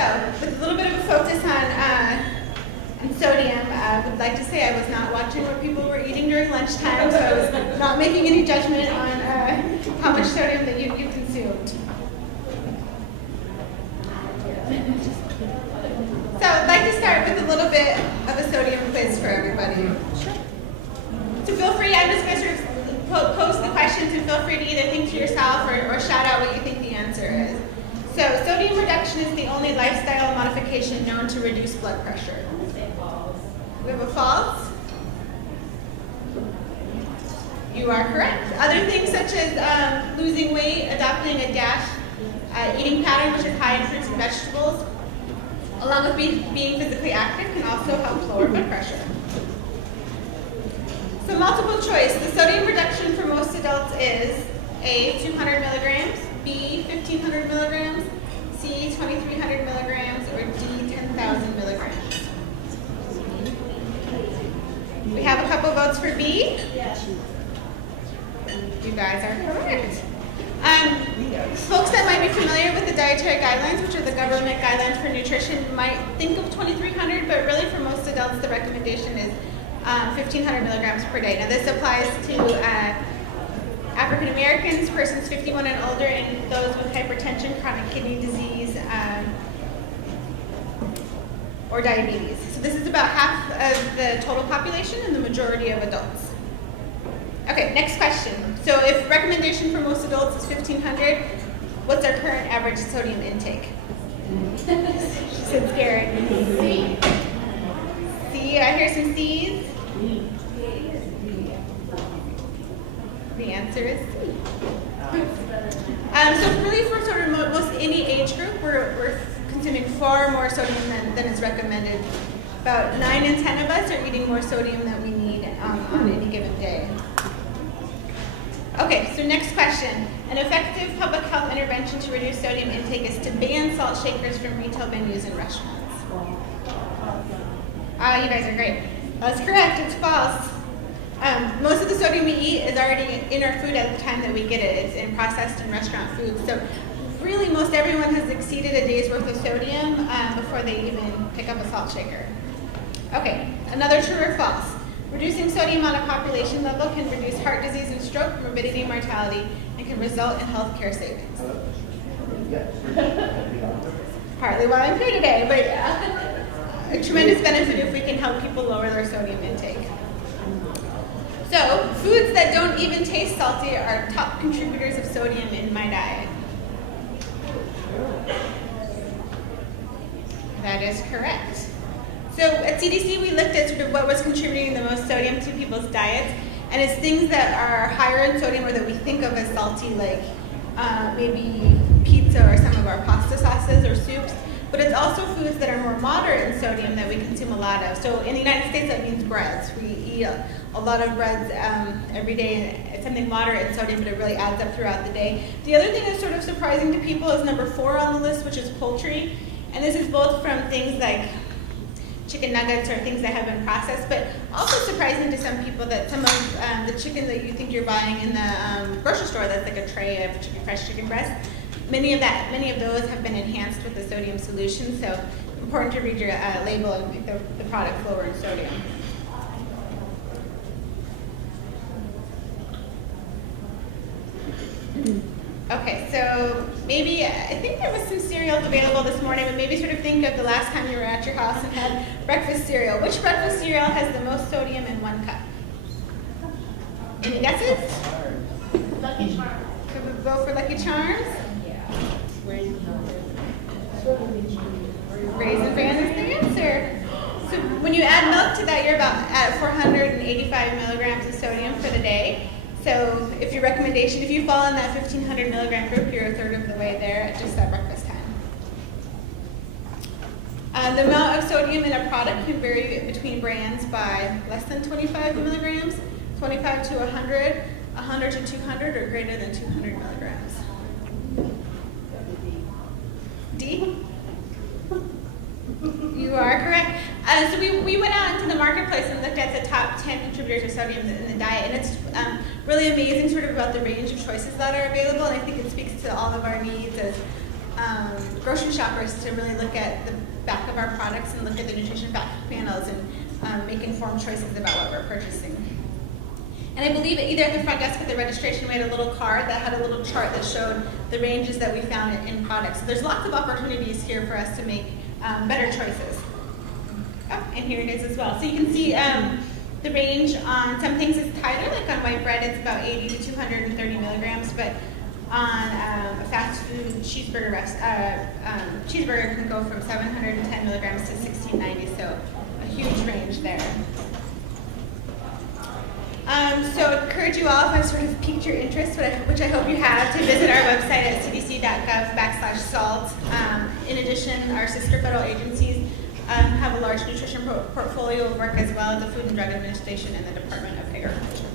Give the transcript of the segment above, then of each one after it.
So, with a little bit of a focus on sodium, I would like to say I was not watching what people were eating during lunchtime, so I was not making any judgment on how much sodium that you consumed. So I'd like to start with a little bit of a sodium quiz for everybody. So feel free, I'm just going to sort of post the questions and feel free to either think to yourself or shout out what you think the answer is. So sodium reduction is the only lifestyle modification known to reduce blood pressure. We have a false. You are correct. Other things such as losing weight, adopting a DASH eating pattern, which is high in fruits and vegetables, along with being physically active, can also help lower blood pressure. So multiple choice. The sodium reduction for most adults is A, 200 milligrams, B, 1,500 milligrams, C, 2,300 milligrams, or D, 10,000 milligrams. We have a couple votes for B. You guys are correct. Folks that might be familiar with the dietary guidelines, which are the government guidelines for nutrition, might think of 2,300, but really for most adults the recommendation is 1,500 milligrams per day. Now this applies to African Americans, persons 51 and older, and those with hypertension, chronic kidney disease, or diabetes. So this is about half of the total population and the majority of adults. Okay, next question. So if recommendation for most adults is 1,500, what's our current average sodium intake? She said scared. C. C, I hear some C's. The answer is C. So really for sort of most any age group, we're consuming far more sodium than is recommended. About 9 in 10 of us are eating more sodium than we need on any given day. Okay, so next question. An effective public health intervention to reduce sodium intake is to ban salt shakers from retail venues and restaurants. You guys are great. That's correct, it's false. Most of the sodium we eat is already in our food at the time that we get it. It's in processed and restaurant foods. So really most everyone has exceeded a day's worth of sodium before they even pick up a salt shaker. Okay, another true or false. Reducing sodium on a population level can reduce heart disease and stroke, morbidity and mortality, and can result in healthcare savings. Partly why I'm here today, but yeah. A tremendous benefit if we can help people lower their sodium intake. So, foods that don't even taste salty are top contributors of sodium in my diet. That is correct. So at CDC, we looked at sort of what was contributing the most sodium to people's diets, and it's things that are higher in sodium or that we think of as salty, like maybe pizza or some of our pasta sauces or soups, but it's also foods that are more moderate in sodium that we consume a lot of. So in the United States, that means breads. We eat a lot of breads every day. It's something moderate in sodium, but it really adds up throughout the day. The other thing that's sort of surprising to people is number 4 on the list, which is poultry, and this is both from things like chicken nuggets or things that have been processed, but also surprising to some people that some of the chicken that you think you're buying in the grocery store, that's like a tray of fresh chicken breast, many of those have been enhanced with the sodium solution, so important to read your label and pick the product lower in sodium. Okay, so maybe, I think there was some cereals available this morning, but maybe sort of think of the last time you were at your house and had breakfast cereal. Which breakfast cereal has the most sodium in 1 cup? Any guesses? Lucky Charms. Could we go for Lucky Charms? Yeah. Raisin Bran is the answer. So when you add milk to that, you're about at 485 milligrams of sodium for the day. So if your recommendation, if you fall in that 1,500 milligram group, you're a third of the way there at just at breakfast time. The amount of sodium in a product can vary between brands by less than 25 milligrams, 25 to 100, 100 to 200, or greater than 200 milligrams. D? You are correct. So we went out into the marketplace and looked at the top 10 contributors of sodium in the diet, and it's really amazing sort of about the range of choices that are available, and I think it speaks to all of our needs as grocery shoppers to really look at the back of our products and look at the nutrition fact panels and make informed choices about what we're purchasing. And I believe either at the front desk at the registration, we had a little card that had a little chart that showed the ranges that we found in products. So there's lots of opportunities here for us to make better choices. Oh, and here it is as well. So you can see the range on some things is tighter, like on white bread, it's about 80 to 230 milligrams, but on a fast food cheeseburger, cheeseburger can go from 710 milligrams to 1690, so a huge range there. So I encourage you all, if I've sort of piqued your interest, which I hope you have, to visit our website at cdc.gov/salt. In addition, our sister federal agencies have a large nutrition portfolio of work as well as the Food and Drug Administration and the Department of Agriculture.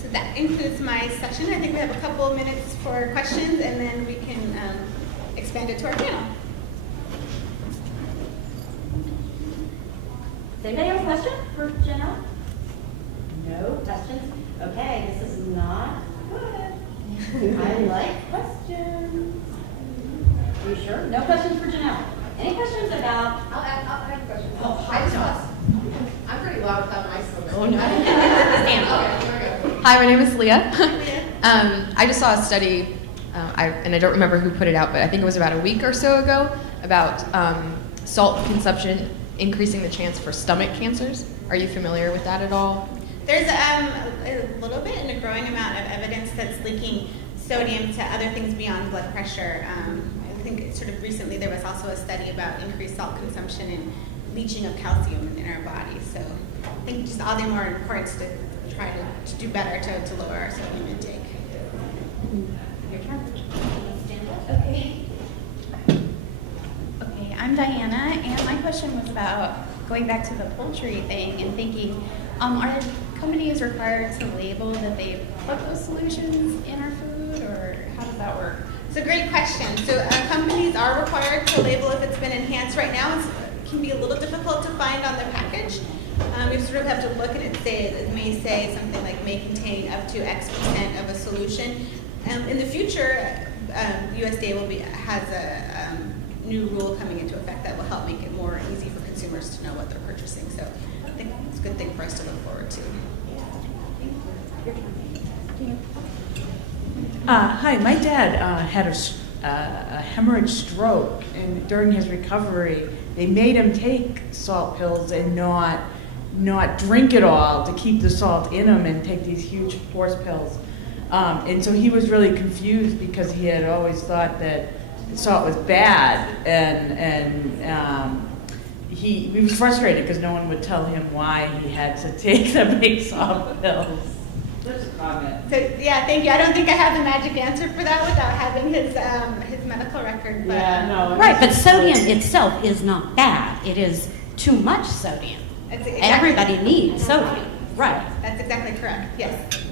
So that includes my session. I think we have a couple of minutes for questions, and then we can expand it to our panel. Does anybody have a question for Janelle? No questions? Okay, this is not good. I like questions. Are you sure? No questions for Janelle. Any questions about? I'll add a question. I just lost. I'm pretty loud without my phone. Oh no. Hi, my name is Leah. I just saw a study, and I don't remember who put it out, but I think it was about a week or so ago, about salt consumption increasing the chance for stomach cancers. Are you familiar with that at all? There's a little bit and a growing amount of evidence that's linking sodium to other things beyond blood pressure. I think sort of recently there was also a study about increased salt consumption and leaching of calcium in our bodies. So I think just all the more important to try to do better to lower our sodium intake. Your turn. Stand up. Okay. Okay, I'm Diana, and my question was about going back to the poultry thing and thinking, are companies required to label that they put those solutions in our food, or how does that work? It's a great question. So companies are required to label if it's been enhanced. Right now it can be a little difficult to find on the package. We sort of have to look at it, it may say something like may contain up to X% of a solution. In the future, USDA has a new rule coming into effect that will help make it more easy for consumers to know what they're purchasing. So I think it's a good thing for us to look forward to. Hi, my dad had a hemorrhage stroke, and during his recovery, they made him take salt pills and not drink it all to keep the salt in him and take these huge force pills. And so he was really confused because he had always thought that salt was bad, and he was frustrated because no one would tell him why he had to take the big salt pills. There's a comment. So yeah, thank you. I don't think I have the magic answer for that without having his medical record. But, Yeah, no. Right, but sodium itself is not bad. It is too much sodium. that's exactly, Everybody needs sodium. Right. That's exactly correct. Yes.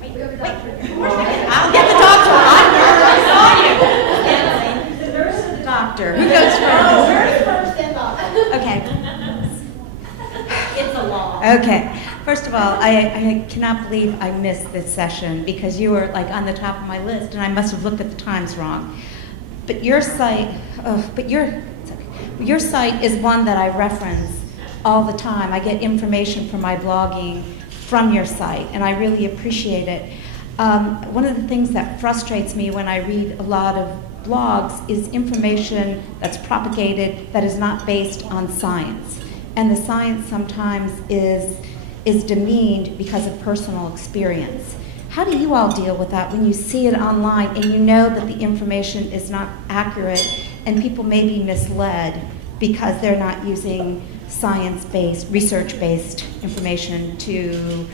We have a doctor. I'll get the doctor. I'm here. The nurse or the doctor? Who goes first? Okay. It's a law. Okay. First of all, I cannot believe I missed this session because you were like on the top of my list, and I must have looked at the times wrong. But your site, your site is one that I reference all the time. I get information for my blogging from your site, and I really appreciate it. One of the things that frustrates me when I read a lot of blogs is information that's propagated that is not based on science. And the science sometimes is demeaned because of personal experience. How do you all deal with that when you see it online and you know that the information is not accurate and people may be misled because they're not using science-based, research-based information to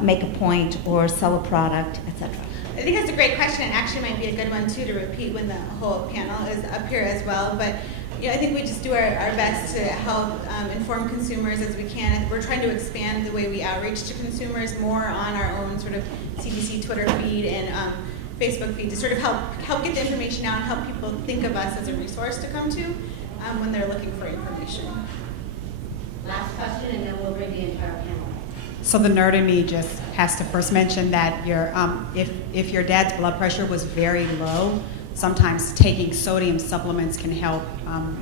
make a point or sell a product, etc.? I think that's a great question, and actually might be a good one too to repeat when the whole panel is up here as well. But I think we just do our best to help inform consumers as we can. We're trying to expand the way we outreach to consumers more on our own sort of CDC Twitter feed and Facebook feed to sort of help get the information out and help people think of us as a resource to come to when they're looking for information. Last question, and then we'll bring the entire panel. So the nerd in me just has to first mention that your if your dad's blood pressure was very low, sometimes taking sodium supplements can help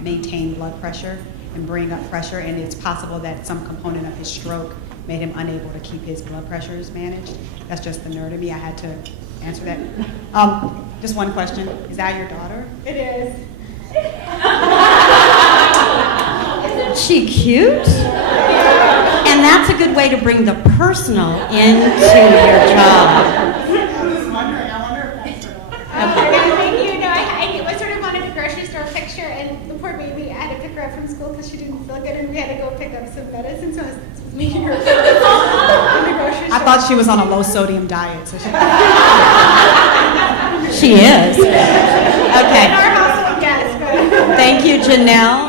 maintain blood pressure and bring up pressure, and it's possible that some component of his stroke made him unable to keep his blood pressures managed. That's just the nerd of me. I had to answer that. Just one question. Is that your daughter? It is. Isn't she cute? And that's a good way to bring the personal into your job. I was wondering. I wonder if that's her daughter. Thank you. No, I was sort of wanted a grocery store picture, and the poor baby, I had to pick her up from school because she didn't feel good, and we had to go pick up some medicine, so I was making her in the grocery store. I thought she was on a low sodium diet, so she. She is. In Okay. our household, yes. But Thank you, Janelle.